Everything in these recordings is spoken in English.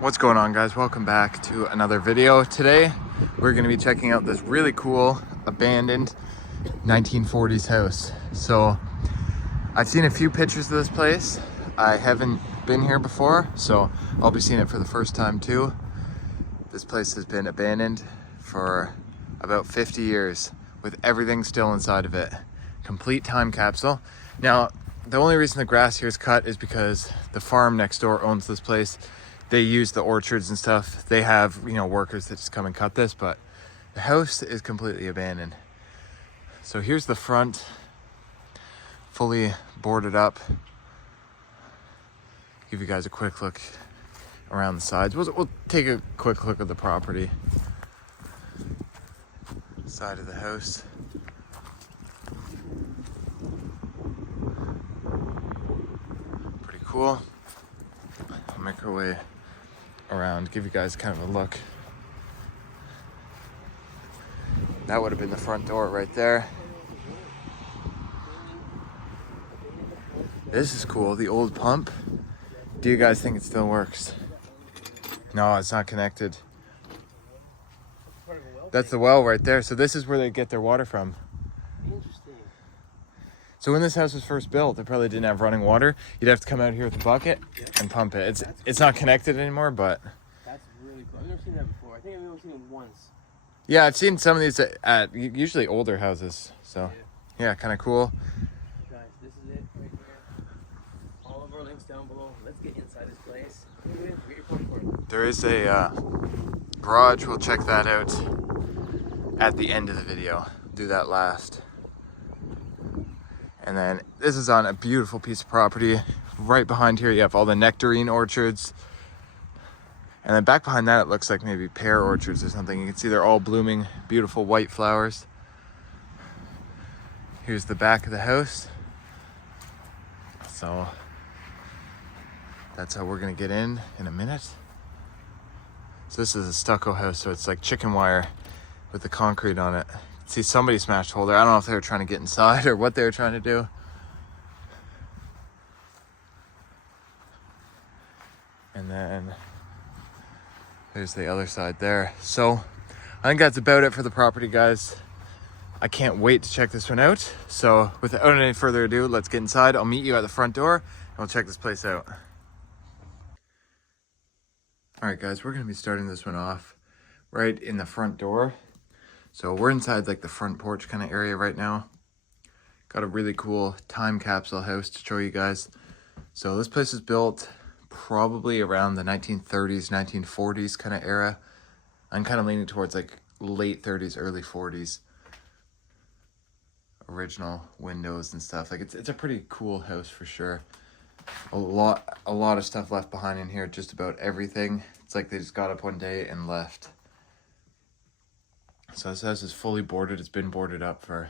What's going on, guys? Welcome back to another video. Today we're going to be checking out this really cool abandoned 1940s house. So I've seen a few pictures of this place. I haven't been here before, so I'll be seeing it for the first time too. This place has been abandoned for about 50 years with everything still inside of it. Complete time capsule. Now, the only reason the grass here is cut is because the farm next door owns this place. They use the orchards and stuff. They have, workers that just come and cut this, but the house is completely abandoned. So here's the front, fully boarded up. Give you guys a quick look around the sides. We'll take a quick look at the property. Side of the house. Pretty cool. I'll make our way around, give you guys kind of a look. That would have been the front door right there. This is cool, the old pump. Do you guys think it still works? No, it's not connected. That's the well right there. So this is where they get their water from. Interesting. So when this house was first built, they probably didn't have running water. You'd have to come out here with a bucket and pump it. It's not connected anymore, but That's really cool. I've never seen that before. I think I've only seen it once. yeah, I've seen some of these at usually older houses. So yeah, kind of cool. Guys, this is it right here. All of our links down below. Let's get inside this place. Get your popcorn. There is a garage. We'll check that out at the end of the video. Do that last. And then this is on a beautiful piece of property. Right behind here, you have all the nectarine orchards. And then back behind that, it looks like maybe pear orchards or something. You can see they're all blooming, beautiful white flowers. Here's the back of the house. So that's how we're gonna get in a minute. So this is a stucco house, so it's like chicken wire with the concrete on it. See, somebody smashed a hole there. I don't know if they were trying to get inside or what they were trying to do. And then there's the other side there. So I think that's about it for the property, guys. I can't wait to check this one out. So without any further ado, let's get inside. I'll meet you at the front door and we'll check this place out. All right, guys, we're gonna be starting this one off right in the front door. So we're inside like the front porch kind of area right now. Got a really cool time capsule house to show you guys. So this place was built probably around the 1930s, 1940s kind of era. I'm kind of leaning towards like late 30s, early 40s. Original windows and stuff. Like it's a pretty cool house for sure. A lot of stuff left behind in here, just about everything. It's like they just got up one day and left. So this house is fully boarded. It's been boarded up for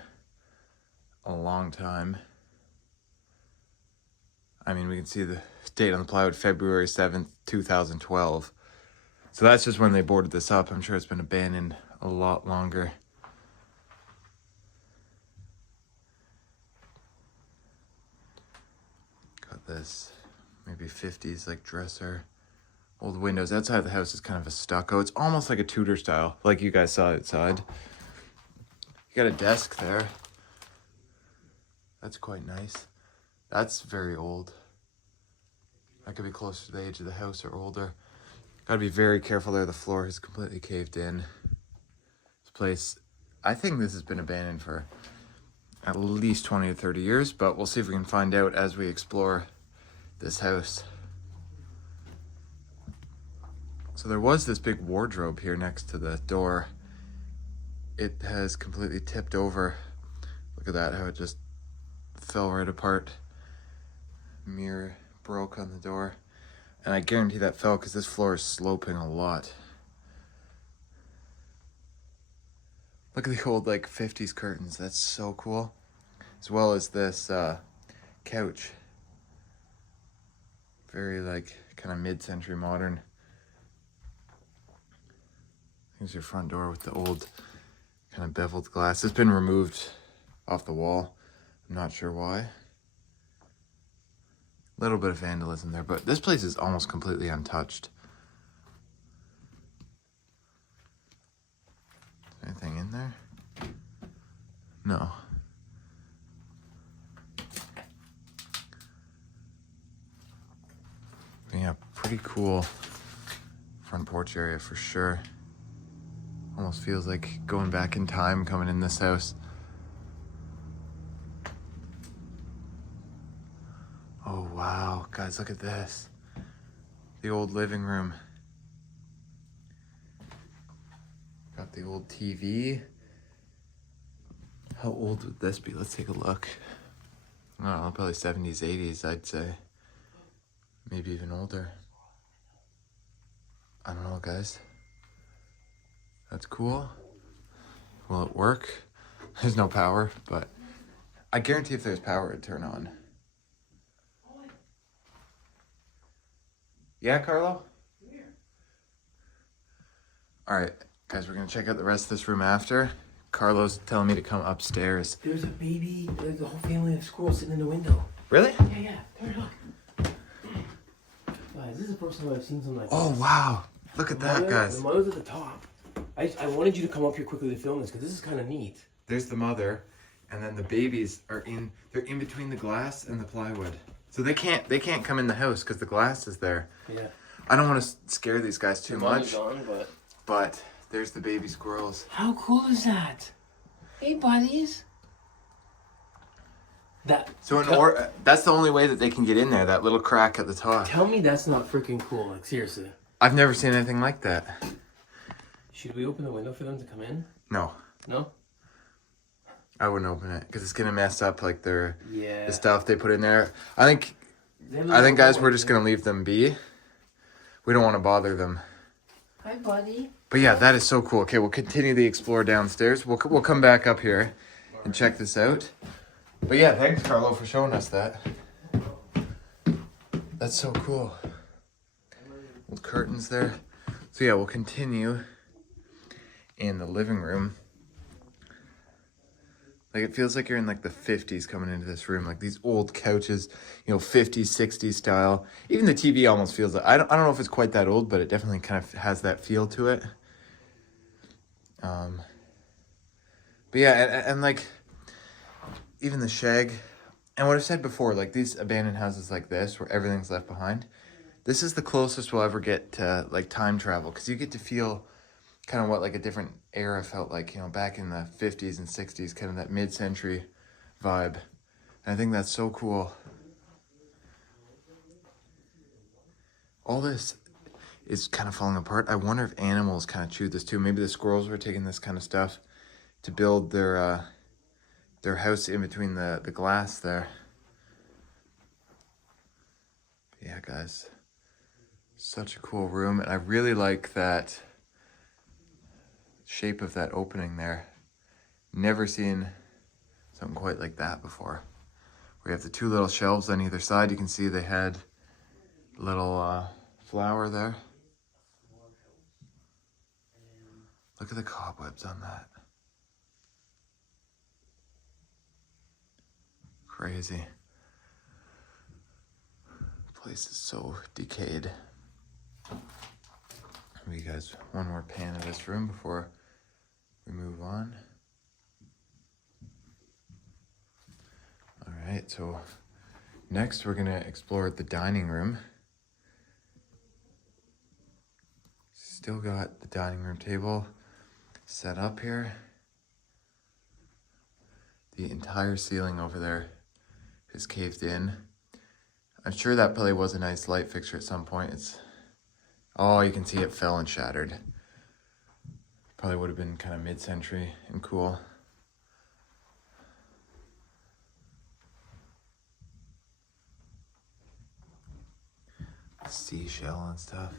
a long time. I mean, we can see the date on the plywood, February 7th, 2012. So that's just when they boarded this up. I'm sure it's been abandoned a lot longer. Got this maybe 50s like dresser. Old windows. Outside of the house is kind of a stucco. It's almost like a Tudor style, like you guys saw outside. You got a desk there. That's quite nice. That's very old. That could be closer to the age of the house or older. Gotta be very careful there. The floor is completely caved in. This place, I think this has been abandoned for at least 20 to 30 years, but we'll see if we can find out as we explore this house. So there was this big wardrobe here next to the door. It has completely tipped over. Look at that, how it just fell right apart. Mirror broke on the door. And I guarantee that fell because this floor is sloping a lot. Look at the old like 50s curtains. That's so cool. As well as this couch. Very like kind of mid-century modern. Here's your front door with the old kind of beveled glass. It's been removed off the wall. I'm not sure why. Little bit of vandalism there, but this place is almost completely untouched. Anything in there? No. Yeah, pretty cool front porch area for sure. Almost feels like going back in time coming in this house. Oh wow, guys, look at this. The old living room. Got the old TV. How old would this be? Let's take a look. I don't know, probably 70s, 80s, I'd say. Maybe even older. I don't know, guys. That's cool. Will it work? There's no power, but I guarantee if there's power, it'd turn on. Yeah, Carlo? All right, guys, we're gonna check out the rest of this room after. Carlo's telling me to come upstairs. There's a baby, there's a whole family of squirrels sitting in the window. Really? Yeah. Come here, look. Guys, this is the first time I've seen something like this. Oh, wow. Look at that, guys. The mother's at the top. I wanted you to come up here quickly to film this because this is kind of neat. There's the mother, and then the babies are they're in between the glass and the plywood. So they can't come in the house because the glass is there. Yeah. I don't want to scare these guys too much, Gone, but there's the baby squirrels. How cool is that? Hey, buddies. That's the only way that they can get in there, that little crack at the top. Tell me that's not freaking cool, like seriously. I've never seen anything like that. Should we open the window for them to come in? No. No? I wouldn't open it because it's gonna mess up like the Yeah. stuff they put in there. I think guys, we're just gonna leave them be. We don't want to bother them. Hi, buddy. But yeah, that is so cool. Okay, we'll continue the explore downstairs. We'll come back up here and check this out. But yeah, thanks Carlo for showing us that. That's so cool. Old curtains there. So yeah, we'll continue in the living room. Like it feels like you're in like the 50s coming into this room. Like these old couches, 50s, 60s style. Even the TV almost feels like, I don't know if it's quite that old, but it definitely kind of has that feel to it. But yeah, and like even the shag, and what I've said before, like these abandoned houses like this where everything's left behind, this is the closest we'll ever get to like time travel, because you get to feel kind of what like a different era felt like, back in the 50s and 60s, kind of that mid-century vibe. And I think that's so cool. All this is kind of falling apart. I wonder if animals kind of chewed this too. Maybe the squirrels were taking this kind of stuff to build their house in between the glass there. But yeah, guys, such a cool room, and I really like that shape of that opening there. Never seen something quite like that before. We have the two little shelves on either side. You can see they had a little flower there. Look at the cobwebs on that. Crazy. The place is so decayed. Give you guys one more pan of this room before we move on. All right, so next we're gonna explore the dining room. Still got the dining room table set up here. The entire ceiling over there is caved in. I'm sure that probably was a nice light fixture at some point. Oh, you can see it fell and shattered. Probably would have been kind of mid-century and cool. Seashell and stuff.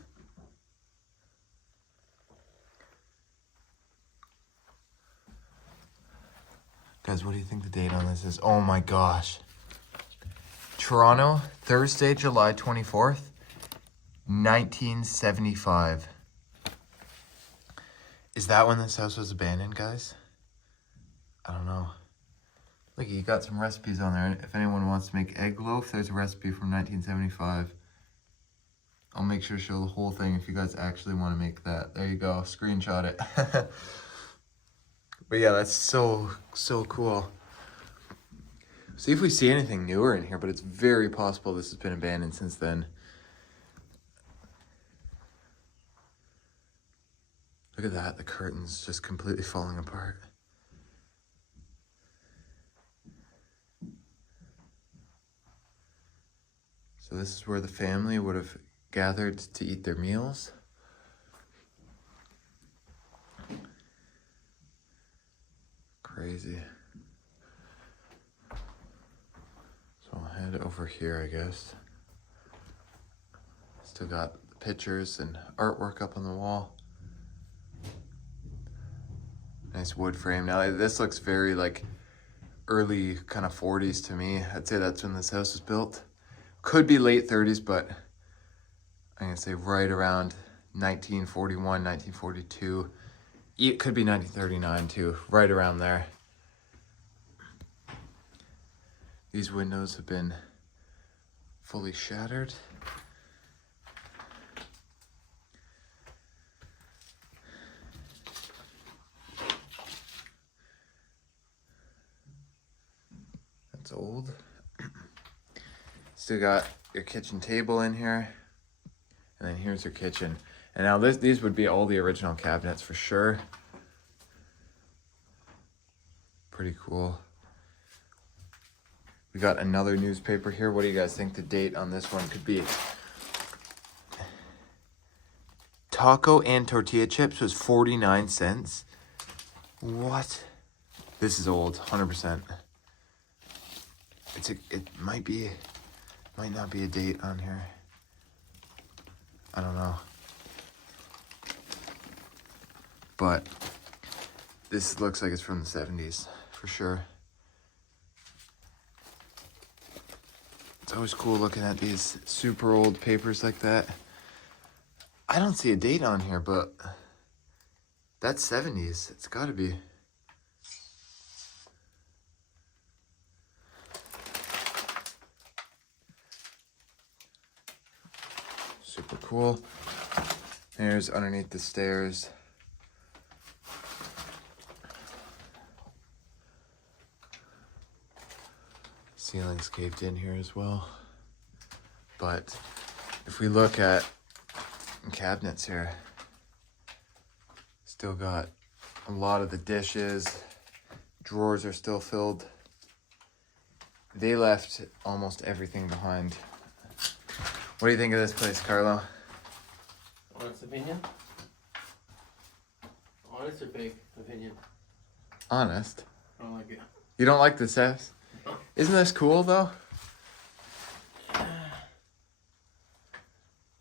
Guys, what do you think the date on this is? Oh my gosh. Toronto, Thursday, July 24th, 1975. Is that when this house was abandoned, guys? I don't know. Look, you got some recipes on there. If anyone wants to make egg loaf, there's a recipe from 1975. I'll make sure to show the whole thing if you guys actually want to make that. There you go, screenshot it. But yeah, that's so cool. See if we see anything newer in here, but it's very possible this has been abandoned since then. Look at that, the curtains just completely falling apart. So this is where the family would have gathered to eat their meals. Crazy. So I'll head over here, I guess. Still got the pictures and artwork up on the wall. Nice wood frame. Now this looks very like early kind of 40s to me. I'd say that's when this house was built. Could be late 30s, but I'm gonna say right around 1941, 1942. It could be 1939 too, right around there. These windows have been fully shattered. That's old. Still got your kitchen table in here. And then here's your kitchen. And now these would be all the original cabinets for sure. Pretty cool. We got another newspaper here. What do you guys think the date on this one could be? Taco and tortilla chips was 49 cents. What? This is old, 100%. It might not be a date on here. I don't know. But this looks like it's from the 70s for sure. It's always cool looking at these super old papers like that. I don't see a date on here, but that's 70s. It's gotta be. Super cool. There's underneath the stairs. Ceiling's caved in here as well. But if we look at cabinets here, still got a lot of the dishes. Drawers are still filled. They left almost everything behind. What do you think of this place, Carlo? Honest opinion? Honest or fake opinion? Honest. I don't like it. You don't like this house? Isn't this cool though?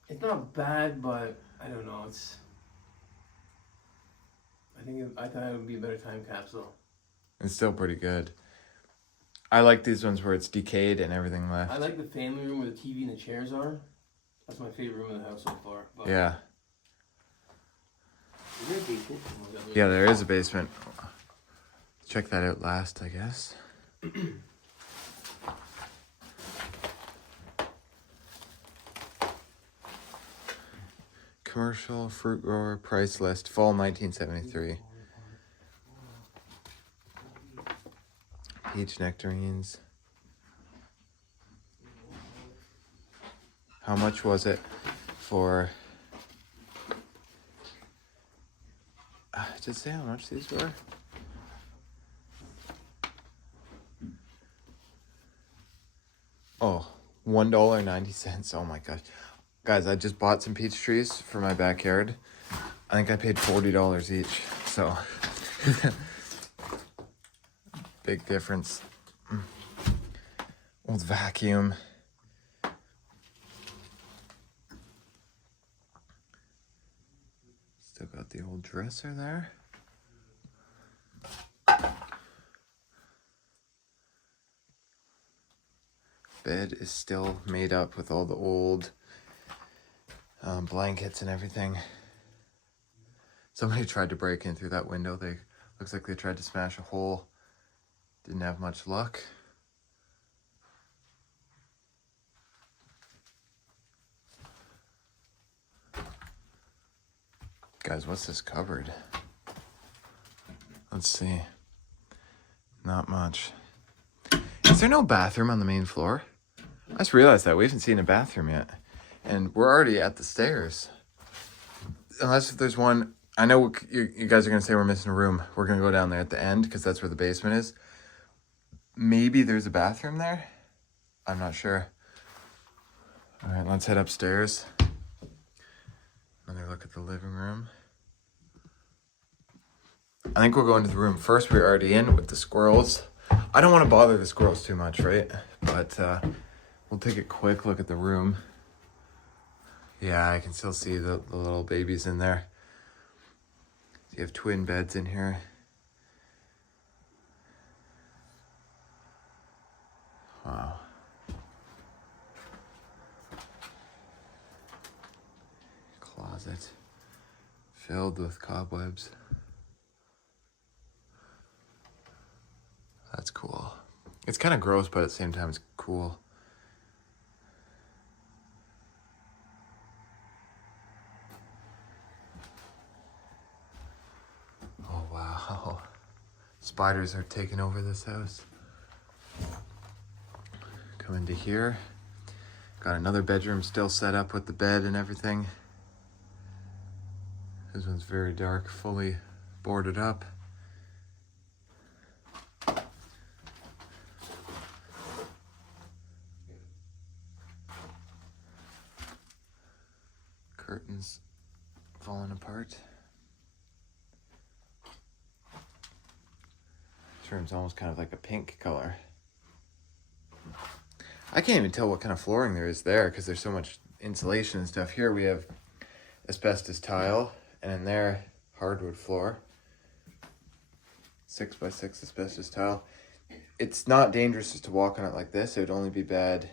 It's not bad, but I don't know. I thought it would be a better time capsule. It's still pretty good. I like these ones where it's decayed and everything I left. like the family room where the TV and the chairs are. That's my favorite room in the house so far. But Yeah. is there a basement? Yeah, there is a basement. Check that out last, I guess. Commercial fruit grower price list, fall 1973. Peach nectarines. How much was it for? Did it say how much these were? Oh, $1.90. Oh my gosh. Guys, I just bought some peach trees for my backyard. I think I paid $40 each, so big difference. Old vacuum. Still got the old dresser there. Bed is still made up with all the old blankets and everything. Somebody tried to break in through that window. Looks like they tried to smash a hole. Didn't have much luck. Guys, what's this cupboard? Let's see. Not much. Is there no bathroom on the main floor? I just realized that we haven't seen a bathroom yet. And we're already at the stairs. Unless if there's one, I know you guys are going to say we're missing a room. We're going to go down there at the end because that's where the basement is. Maybe there's a bathroom there. I'm not sure. All right, let's head upstairs. Another look at the living room. I think we'll go into the room first. We're already in with the squirrels. I don't want to bother the squirrels too much, right? But we'll take a quick look at the room. Yeah, I can still see the little babies in there. You have twin beds in here. Wow. Closet filled with cobwebs. That's cool. It's kind of gross, but at the same time, it's cool. Oh, wow. Spiders are taking over this house. Come into here. Got another bedroom still set up with the bed and everything. This one's very dark, fully boarded up. Curtains falling apart. This room's almost kind of like a pink color. I can't even tell what kind of flooring there is there because there's so much insulation and stuff. Here we have asbestos tile, and in there, hardwood floor. 6x6 asbestos tile. It's not dangerous just to walk on it like this. It would only be bad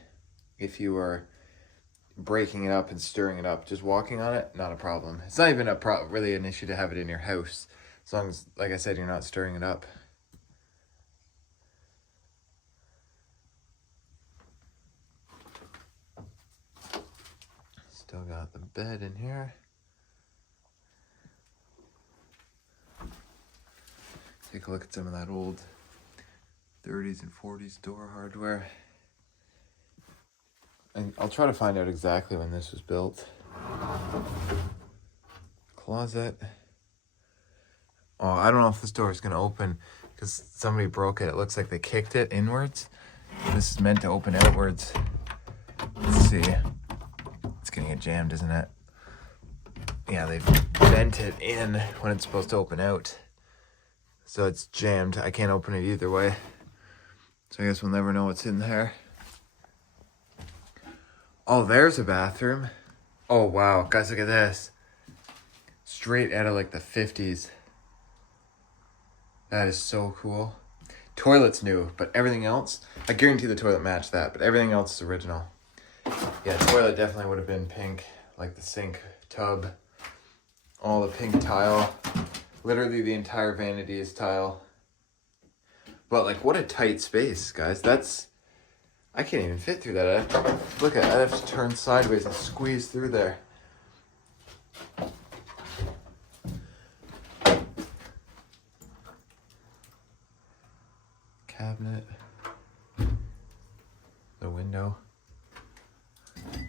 if you were breaking it up and stirring it up. Just walking on it, not a problem. It's not even really an issue to have it in your house, as long as, like I said, you're not stirring it up. Still got the bed in here. Take a look at some of that old 30s and 40s door hardware. And I'll try to find out exactly when this was built. Closet. Oh, I don't know if this door is going to open because somebody broke it. It looks like they kicked it inwards. This is meant to open outwards. Let's see. It's going to get jammed, isn't it? Yeah, they've bent it in when it's supposed to open out. So it's jammed. I can't open it either way. So I guess we'll never know what's in there. Oh, there's a bathroom. Oh, wow. Guys, look at this. Straight out of like the 50s. That is so cool. Toilet's new, but everything else, I guarantee the toilet matched that, but everything else is original. Yeah, toilet definitely would have been pink, like the sink tub. All the pink tile. Literally the entire vanity is tile. But like, what a tight space, guys. I can't even fit through that. I'd have to turn sideways and squeeze through there. Cabinet. The window.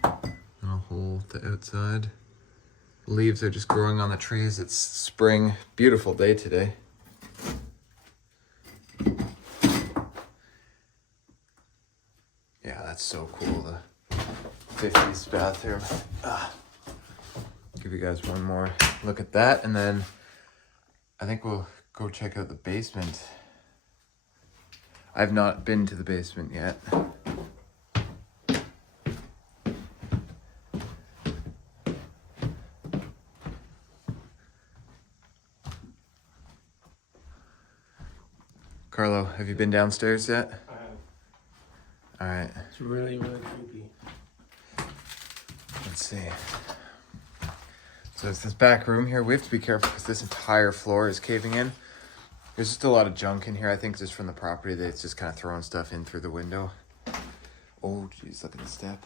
And a hole to outside. Leaves are just growing on the trees. It's spring. Beautiful day today. Yeah, that's so cool. The 50s bathroom. Give you guys one more look at that, and then I think we'll go check out the basement. I've not been to the basement yet. Carlo, have you been downstairs yet? I have. All right. It's really, really creepy. Let's see. So it's this back room here. We have to be careful because this entire floor is caving in. There's just a lot of junk in here. I think just from the property that it's just kind of throwing stuff in through the window. Oh, geez, look at the step.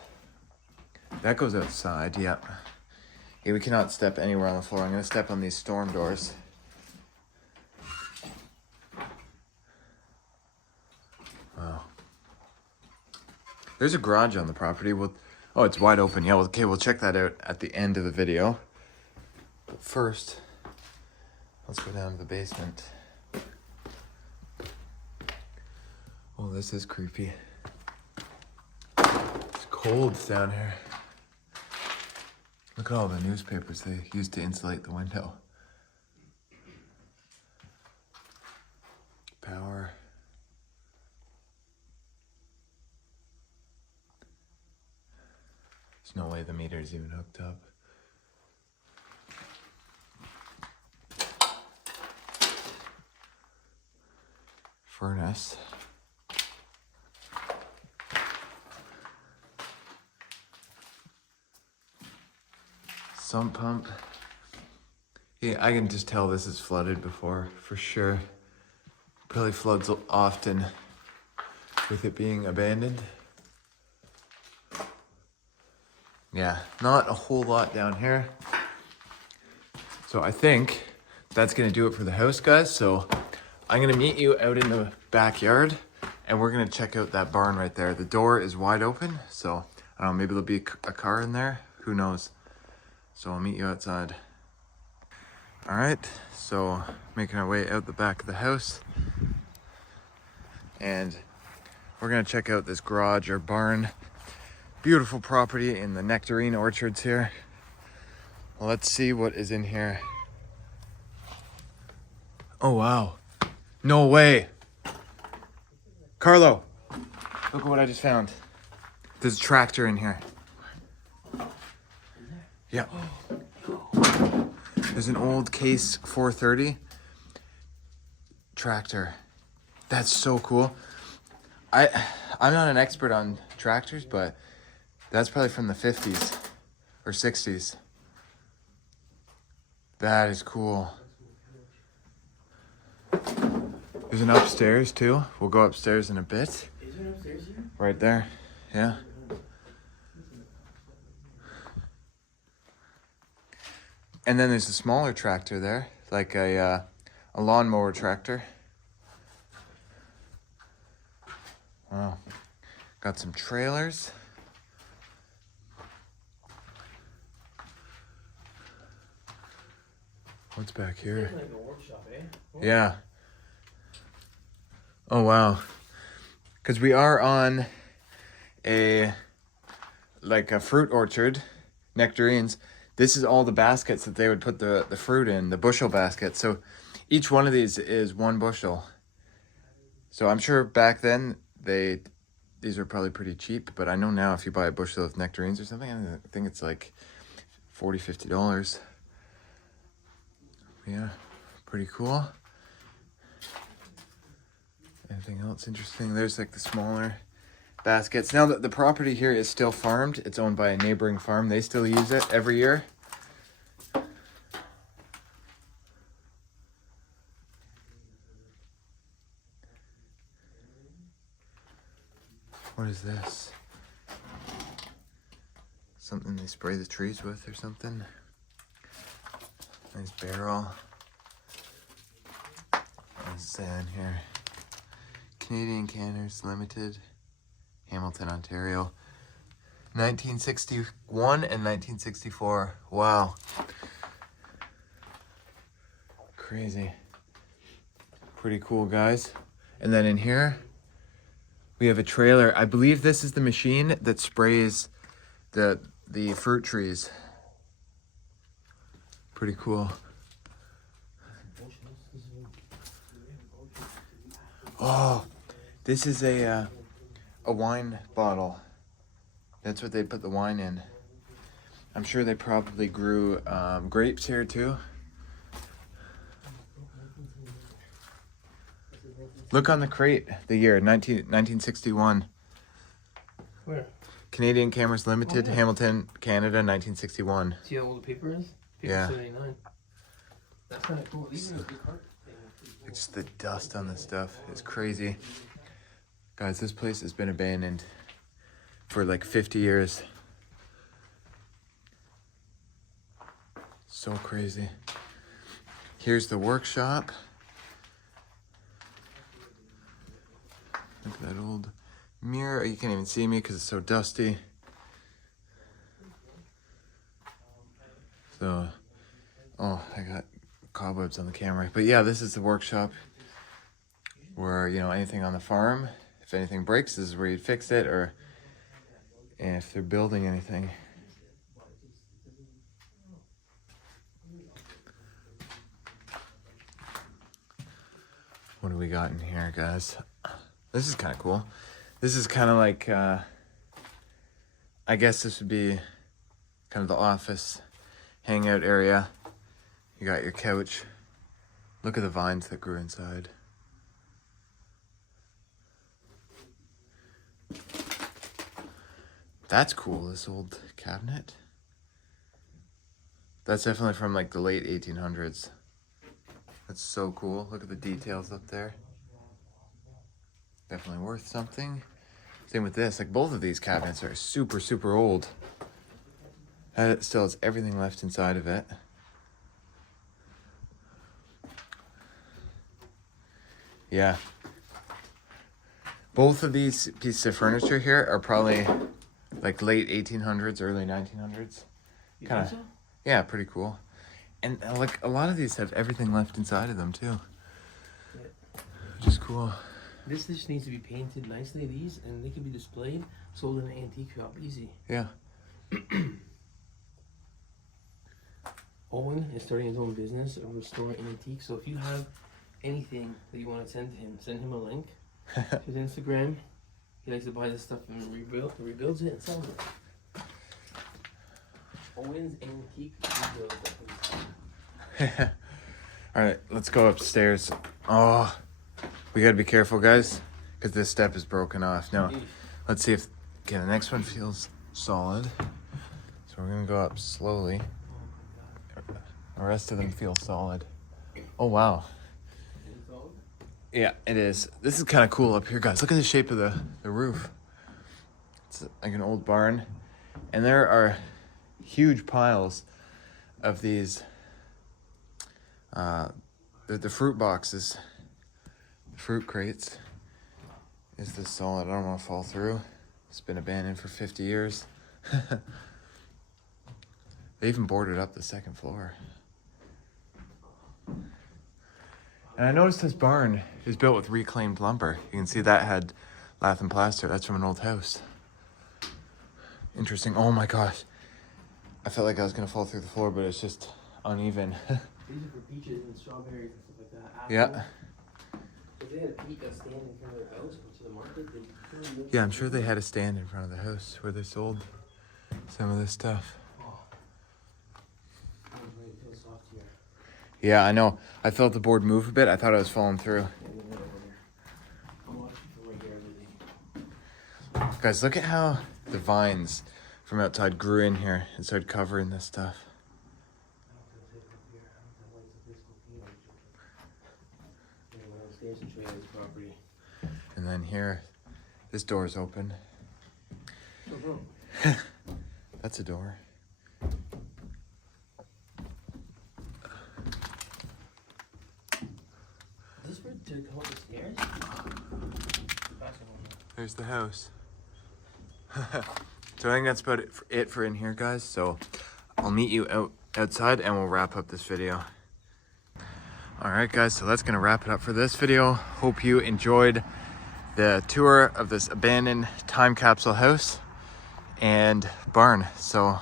That goes outside, yep. Yeah, we cannot step anywhere on the floor. I'm going to step on these storm doors. There's a garage on the property. Oh, it's wide open. Yeah, okay, we'll check that out at the end of the video. But first, let's go down to the basement. Oh, this is creepy. It's cold down here. Look at all the newspapers they used to insulate the window. Power. There's no way the meter is even hooked up. Furnace. Sump pump. Yeah, I can just tell this is flooded before, for sure. Probably floods often with it being abandoned. Yeah, not a whole lot down here. So I think that's gonna do it for the house, guys. So I'm gonna meet you out in the backyard and we're gonna check out that barn right there. The door is wide open, so I don't know, maybe there'll be a car in there, who knows. So I'll meet you outside. All right, so making our way out the back of the house. And we're gonna check out this garage or barn. Beautiful property in the nectarine orchards here. Well, let's see what is in here. Oh, wow. No way. Carlo, look at what I just found. There's a tractor in here. Yeah. There's an old Case 430 tractor. That's so cool. I'm not an expert on tractors, but that's probably from the 50s or 60s. That is cool. There's an upstairs too. We'll go upstairs in a bit. Is there an upstairs here? Right there. Yeah. And then there's a smaller tractor there, like a lawnmower tractor. Wow. Got some trailers. What's back here? Like a workshop, eh? Yeah. Oh, wow. Because we are on a fruit orchard, nectarines. This is all the baskets that they would put the fruit in, the bushel basket. So each one of these is 1 bushel. So I'm sure back then these were probably pretty cheap, but I know now if you buy a bushel of nectarines or something, I think it's like $40, $50. Yeah, pretty cool. Anything else interesting? There's like the smaller baskets. Now the property here is still farmed. It's owned by a neighboring farm. They still use it every year. What is this? Something they spray the trees with or something? Nice barrel. What's it say on here? Canadian Canners Limited, Hamilton, Ontario. 1961 and 1964. Wow. Crazy. Pretty cool, guys. And then in here, we have a trailer. I believe this is the machine that sprays the fruit trees. Pretty cool. Oh, this is a wine bottle. That's what they put the wine in. I'm sure they probably grew grapes here too. Look on the crate, the year, 1961. Where? Canadian Cameras Limited, Hamilton, Canada, 1961. See how old the paper is? Paper Yeah. 79. That's kind of cool. These are a big part. Just the dust on this stuff is crazy. Guys, this place has been abandoned for like 50 years. So crazy. Here's the workshop. Look at that old mirror. You can't even see me because it's so dusty. So, oh, I got cobwebs on the camera. But yeah, this is the workshop where, you know, anything on the farm, if anything breaks, this is where you'd fix it, or if they're building anything. What do we got in here, guys? This is kind of cool. This is kind of like, I guess this would be kind of the office hangout area. You got your couch. Look at the vines that grew inside. That's cool, this old cabinet. That's definitely from like the late 1800s. That's so cool. Look at the details up there. Definitely worth something. Same with this. Like, both of these cabinets are super, super old. It still has everything left inside of it. Yeah. Both of these pieces of furniture here are probably like late 1800s, early 1900s. You Kinda, think so? yeah, pretty cool. And like a lot of these have everything left inside of them too. Yeah. Which is cool. This just needs to be painted nicely, these, and they can be displayed, sold in an antique shop, easy. Yeah. Owen is starting his own business of restoring antiques, so if you have anything that you want to send to him, send him a link to his Instagram. He likes to buy this stuff and rebuilds it and sells it. Owen's Antique Rebuild. Alright, let's go upstairs. Oh, we gotta be careful, guys, because this step is broken off. Now, let's see if, okay, the next one feels solid. So we're gonna go up slowly. The rest of them feel solid. Oh, wow. Yeah, it is. This is kind of cool up here, guys. Look at the shape of the roof. It's like an old barn. And there are huge piles of these, the fruit boxes, the fruit crates. Is this solid? I don't want to fall through. It's been abandoned for 50 years. They even boarded up the second floor. And I noticed this barn is built with reclaimed lumber. You can see that had lath and plaster. That's from an old house. Interesting. Oh my gosh. I felt like I was gonna fall through the floor, but it's just uneven. These are for peaches and strawberries and stuff like that. Apples. Yeah. If they had a stand in front of their house to the market, they'd Yeah, I'm sure they had a stand in front of the house where they sold some of this stuff. Yeah, I know. I felt the board move a bit. I thought I was falling through. Guys, look at how the vines from outside grew in here and started covering this stuff. And then here, this door is open. That's a door. Is this where to go up the stairs? There's the house. So I think that's about it for in here, guys. So I'll meet you outside and we'll wrap up this video. All right, guys, so that's gonna wrap it up for this video. Hope you enjoyed the tour of this abandoned time capsule house and barn. So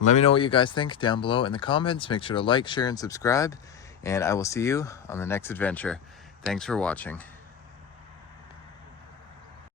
let me know what you guys think down below in the comments. Make sure to like, share, and subscribe, and I will see you on the next adventure. Thanks for watching.